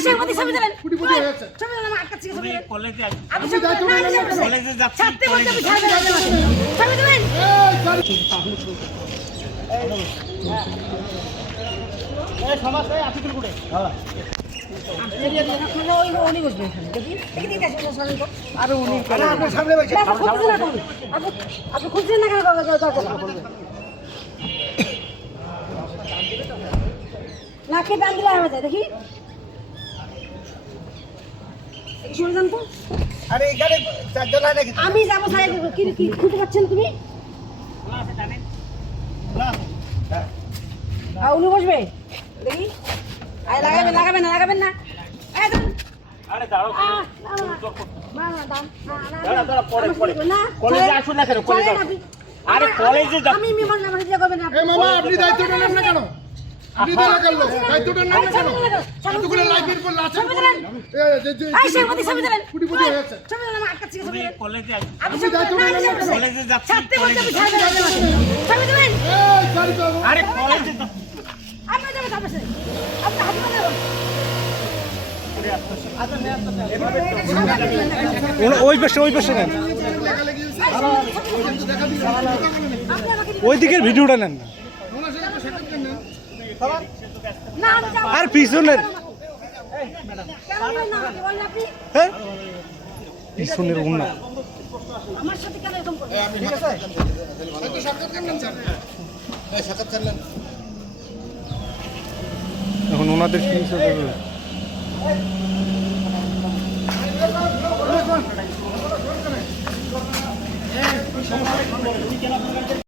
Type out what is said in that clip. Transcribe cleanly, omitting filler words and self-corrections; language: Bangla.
আইসা মধ্যে ছবি দিবেন ফুটি ফুটি হয়ে যাচ্ছে। ছবি দিবেন আমার কাছে ছবি দিবেন কলেজে আপনি ছবি দিবেন কলেজে যাচ্ছি ছাড়তে বলতে আপনি ছবি দিবেন এই সমাজ এই আতিকুল কোটে হ্যাঁ উনি বসবেন এখানে দেখি দেখি দিতে আসেন সরেন তো আরে উনি আপনি সামনে বসে আপনি খুঁজছেন না কেন নাকে টান দিলে হবে দেখি শুনছেন তো আরে এখানে চারজন আছে নাকি আমি যাবো সাইড কি কি খুঁজে পাচ্ছেন তুমি না উনি বসবে দেখি আরে লাগাবেন না এই দাঁড়ান আরে দাঁড়াও না দাঁড়া পরে না কলেজে আসুন না কেন কলেজে আরে কলেজে যা আমি মেমন আমার দিয়ে করবেন এই মামা আপনি দায়িত্বটা নেন না কেন আপনি তো লাগাল লোক দায়িত্বটা নেন না কেন এতগুলো লাইফের পর লাচের আইসা মধ্যে ছবি দিবেন ফুটি ফুটি হয়ে যাচ্ছে। ছবি দিবেন আমার কাছে ছবি দিবেন কলেজে আপনি ছবি দিবেন কলেজে যাচ্ছি ছাড়তে বলতে আপনি ছবি দিবেন এই গাড়ি তো আরে কলেজে আপনি যাবেন তার পাশে আপনি হাত বাঁধাবেন ওই পাশে নেন লেখা লেগে গেছে দেখা দিই ওই দিকের ভিডিওটা নেন না ওনার সাথে একটা সাক্ষাৎকার নেন না আমি যাবো আর পিছনের কেন না বলেন আপনি হ্যাঁ পিছনের উন্না আমার সাথে কেন এরকম করবেন ঠিক আছে একটু সাক্ষাৎকার নেন স্যার এই সাক্ষাৎকার নেন এখন ওনাদের কি